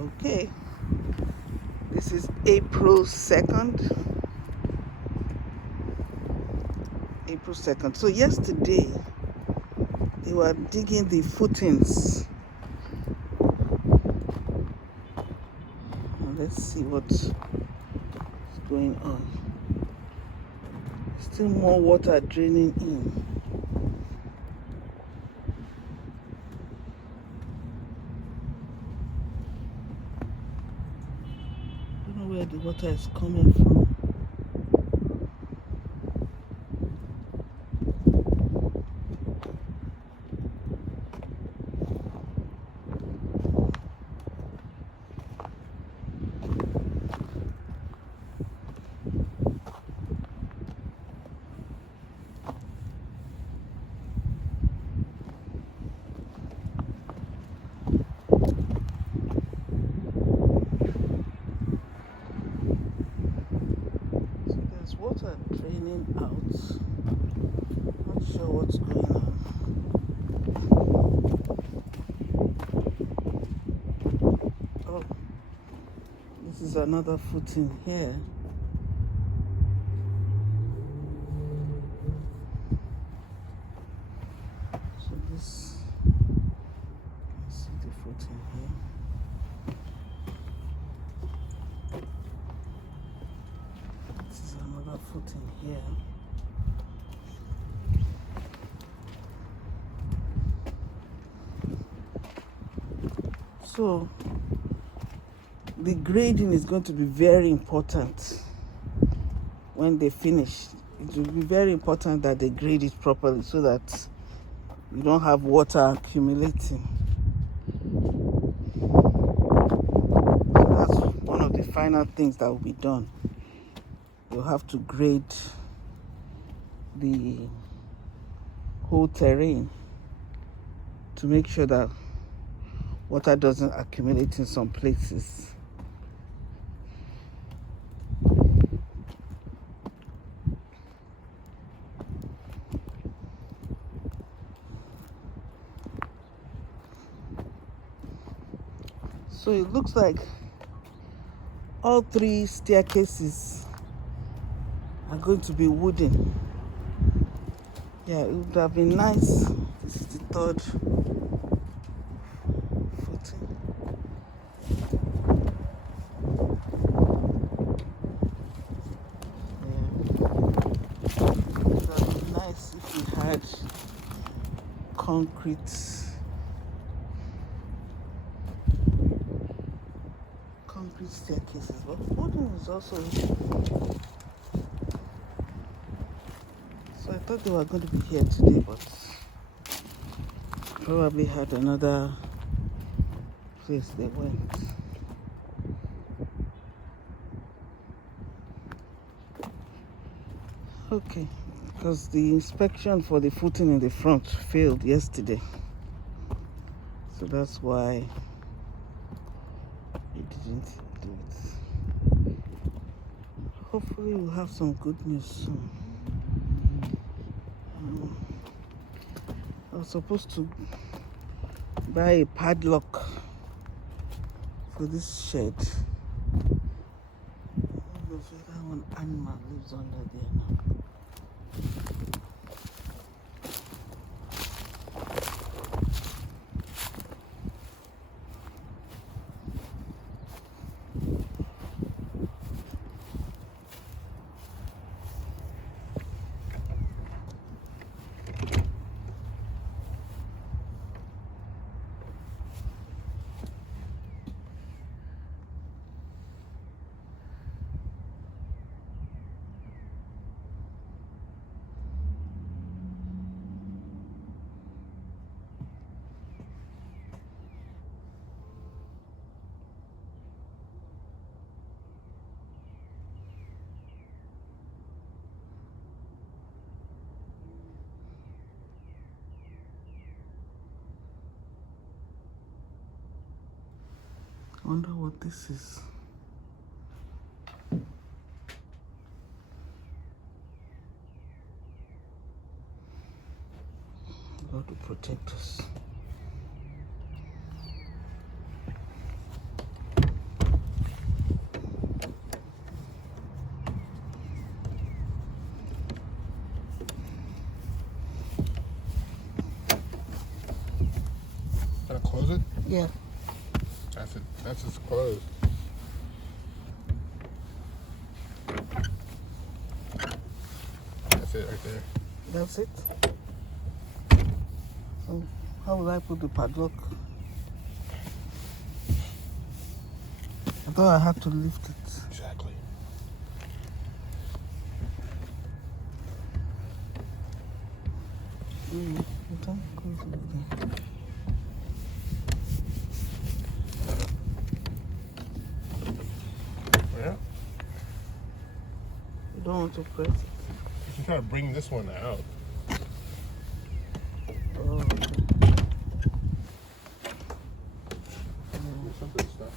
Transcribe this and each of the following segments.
Okay, this is April 2nd. So yesterday they were digging the footings. Now let's see what's going on. Still more water draining in. I don't know where the water is coming from. Water draining out. Not sure what's going on. Oh, this is another footing here. So this, let's see the footing here. This is another footing here. So the grading is going to be very important when they finish. It will be very important that they grade it properly so that you don't have water accumulating. So that's one of the final things that will be done. You'll have to grade the whole terrain to make sure that water doesn't accumulate in some places. So it looks like all 3 staircases are going to be wooden. Yeah, it would have been nice. This is the 3rd footing. Yeah. It would have been nice if we had concrete staircases, but wooden is also here. So I thought they were going to be here today, but probably had another place they went. Okay, because the inspection for the footing in the front failed yesterday, so that's why they didn't do it. Hopefully we'll have some good news soon. I was supposed to buy a padlock for this shed. I don't know if that one animal lives under there now. I wonder what this is. God to protect us. Gonna close it? Yeah. That's it. That's just closed. That's it right there. That's it. So how will I put the padlock? I thought I had to lift it. Exactly. You don't close it again. Yeah. You don't want to press it. You can try to bring this one out. Oh. There's something stuck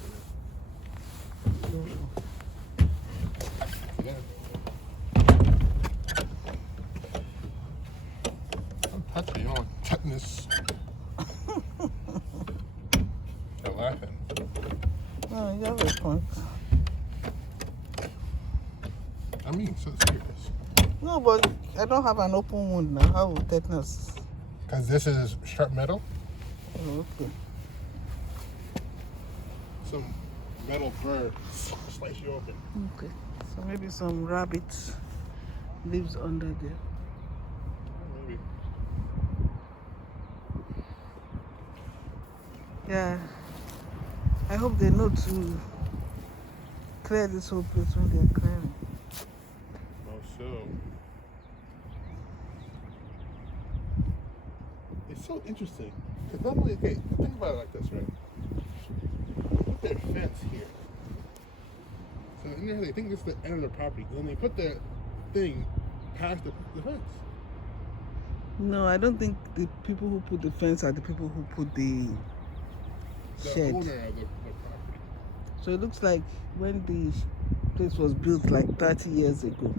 in it. Yeah. Don't touch it. You don't want tetanus. You're laughing. No, you have a point. I mean, so serious. No, but I don't have an open wound now. How will tetanus? Because this is sharp metal. Oh, okay. Some metal bird slice you open. Okay. So maybe some rabbit lives under there. Maybe. Yeah. I hope they know to clear this whole place when they're clearing. Oh, so. It's so interesting. Because not only, okay, think about it like this, right? Put their fence here. So in there, they think this is the end of their property. And then they put their thing past the fence. No, I don't think the people who put the fence are the people who put the The shed. owner of the property. So it looks like when the place was built like 30 years ago,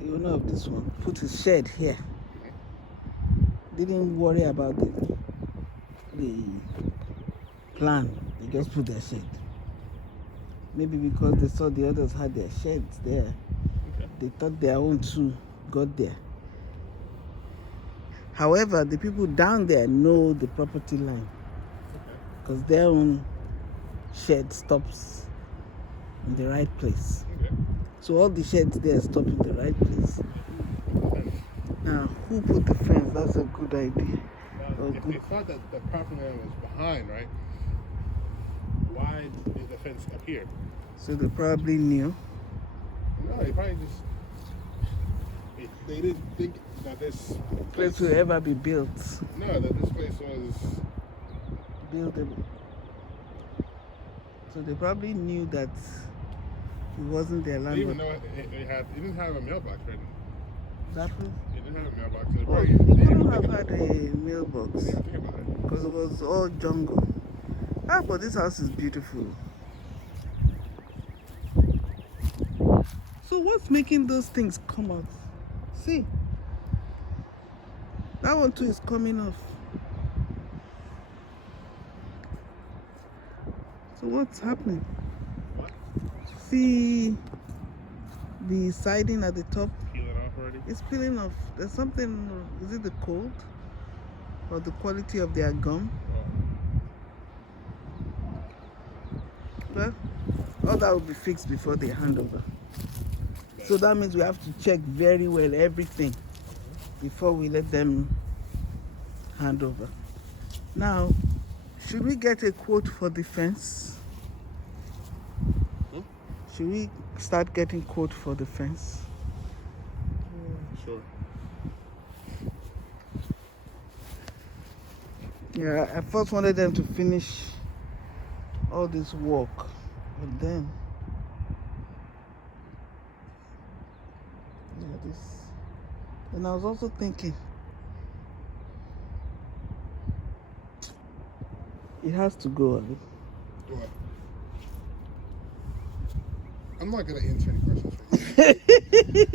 the owner of this one put his shed here. Didn't worry about the plan. They just put their shed. Maybe because they saw the others had their sheds there. Okay. They thought their own too got there. However, the people down there know the property line because their own shed stops in the right place. Okay. So all the sheds there stop in the right place. Now, who put the fence? That's a good idea. Now, if they thought that the property line was behind, right? Why did the fence appear? So they probably knew. No, they probably just they didn't think that this Place will ever be built. No, that this place was Buildable. So they probably knew that it wasn't their They land. even know it didn't have a mailbox right now. That place? It didn't have a mailbox. So they Oh, probably, you they couldn't didn't have think had a mailbox they didn't think about it. because it was all jungle. Ah, but this house is beautiful. So what's making those things come out? See, that one too is coming off. So what's happening? What? See the siding at the top? Peel it off already? It's peeling off. There's something, is it the cold? Or the quality of their gum? Well, all that will be fixed before they hand over. So that means we have to check very well everything before we let them hand over. Now, should we get a quote for the fence? Should we start getting quote for the fence? Sure. Yeah, I first wanted them to finish all this work, but then this. And I was also thinking it has to go. Right? What? I'm not gonna answer any questions for you.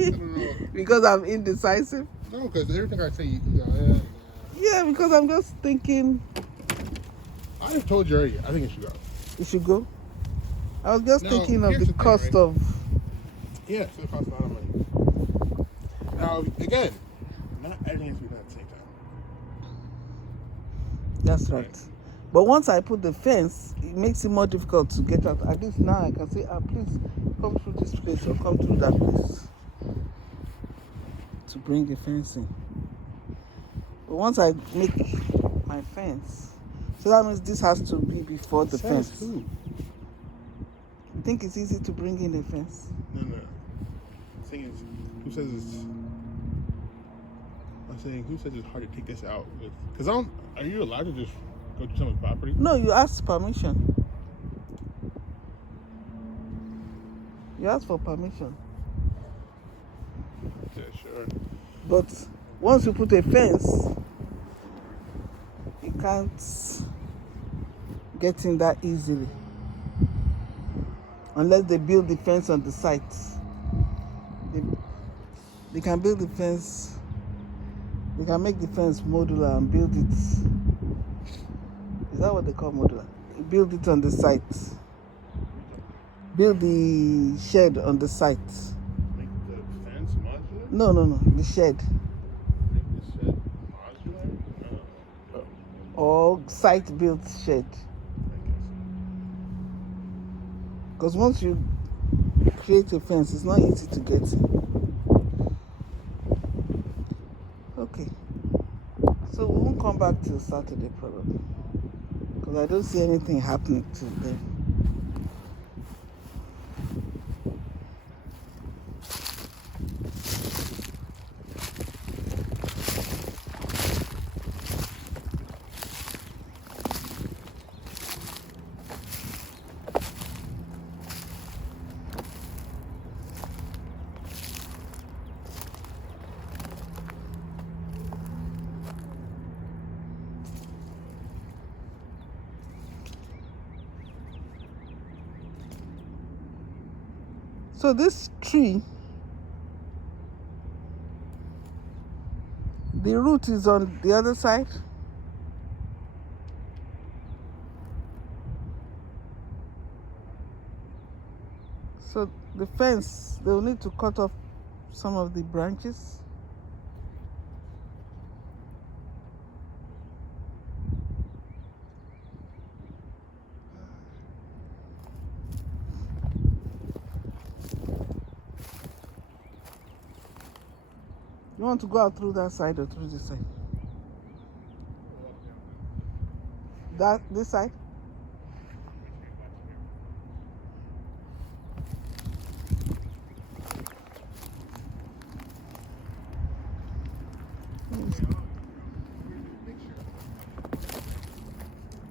I don't know. Because I'm indecisive. No, because everything I say, you go, yeah. Yeah, because I'm just thinking I've told you already. I think it should go. it should go. I was just Now, thinking of here's the the thing, cost right? of. Yeah, so it costs a lot of money. Now, again, not everything has to be done at the same time. That's right. But once I put the fence, it makes it more difficult to get out. At least now I can say, please come through this place or come through that place to bring the fence in. But once I make my fence, so that means this has to be before the fence. Who? You think it's easy to bring in a fence? No. The thing is, who says it's... I'm saying, who says it's hard to take this out? Because are you allowed to just go to someone's property? No, you ask permission. You ask for permission. Yeah, sure. But once you put a fence, you can't get in that easily. Unless they build the fence on the site. They can build the fence. They can make the fence modular and build it. Is that what they call modular? Build it on the site. Build the shed on the site. Make the fence modular? No, the shed. Make the shed modular? Or site-built shed. Because once you create a fence, it's not easy to get in. Okay. So we won't come back till Saturday probably. Because I don't see anything happening till then. So this tree, the root is on the other side. So the fence, they will need to cut off some of the branches. You want to go out through that side or through this side? This side?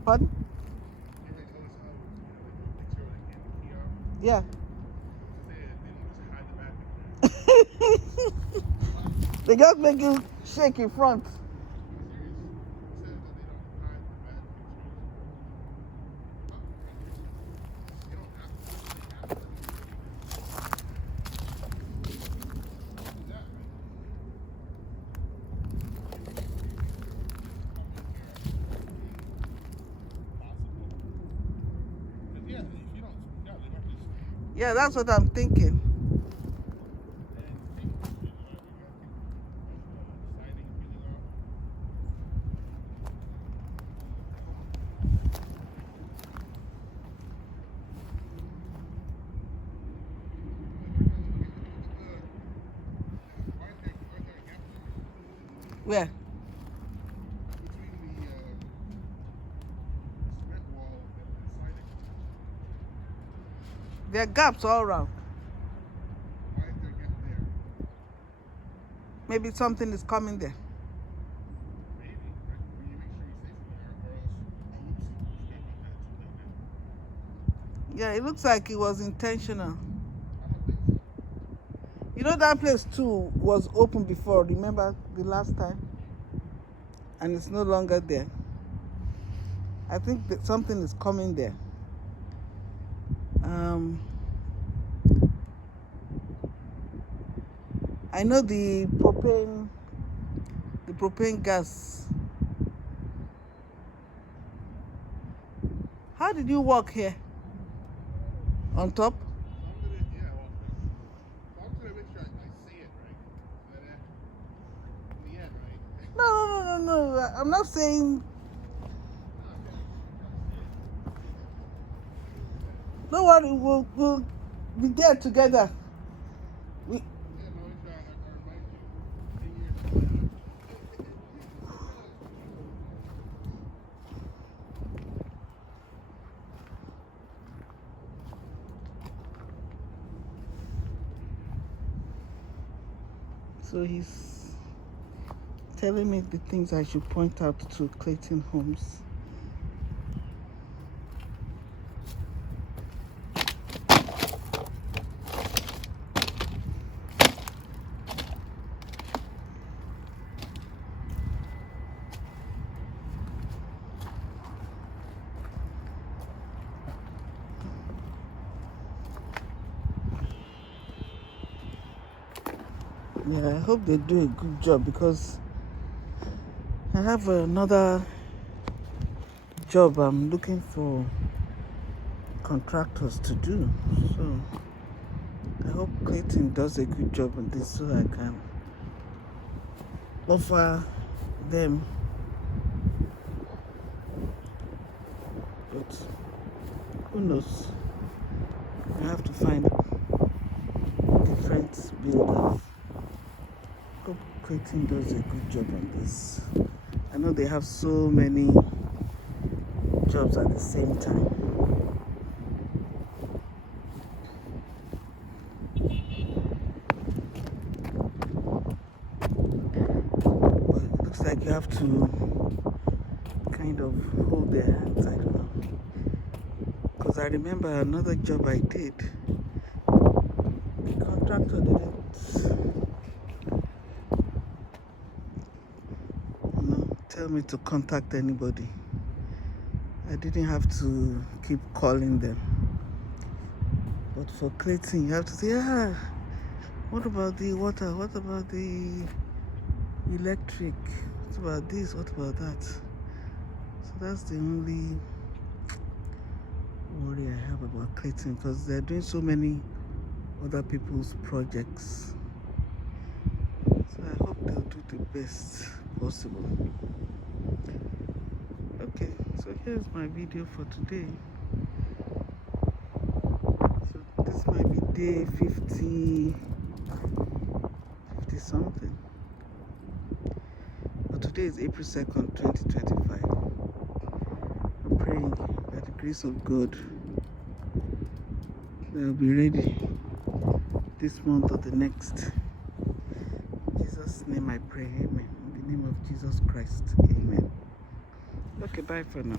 Pardon? Yeah. They just make you shake in front. Yeah, that's what I'm thinking. Where? There are gaps all around. Why is there a gap there? Maybe something is coming there. Maybe. Will you make sure you say something, or else a loop Yeah, it looks like it was intentional. I don't think so. You know that place too was open before, remember the last time? And it's no longer there. I think that something is coming there. I know the propane gas. How did you walk here? On top? I'm gonna, I'm gonna make sure I say it right. So that in the end, right? No. I'm not saying Don't worry, we'll be there together. We, Yeah, no, I remind you. 10 years from now. so he's telling me the things I should point out to Clayton Homes. Yeah, I hope they do a good job because I have another job I'm looking for contractors to do. So I hope Clayton does a good job on this so I can offer them. But who knows? I have to find different builders. Hope Clayton does a good job on this. I know they have so many jobs at the same time. But it looks like you have to kind of hold their hands. I don't know. Because I remember another job I did. The contractor didn't tell me to contact anybody. I didn't have to keep calling them. But for Clayton, you have to say, what about the water? What about the electric? What about this? What about that? So that's the only worry I have about Clayton because they're doing so many other people's projects. So I hope they'll do the best possible. Okay, so here's my video for today. So this might be day 50 something. But today is April 2nd, 2025. I'm praying by the grace of God that I'll be ready this month or the next. In Jesus' name I pray, amen. In the name of Jesus Christ, amen. Okay, bye for now.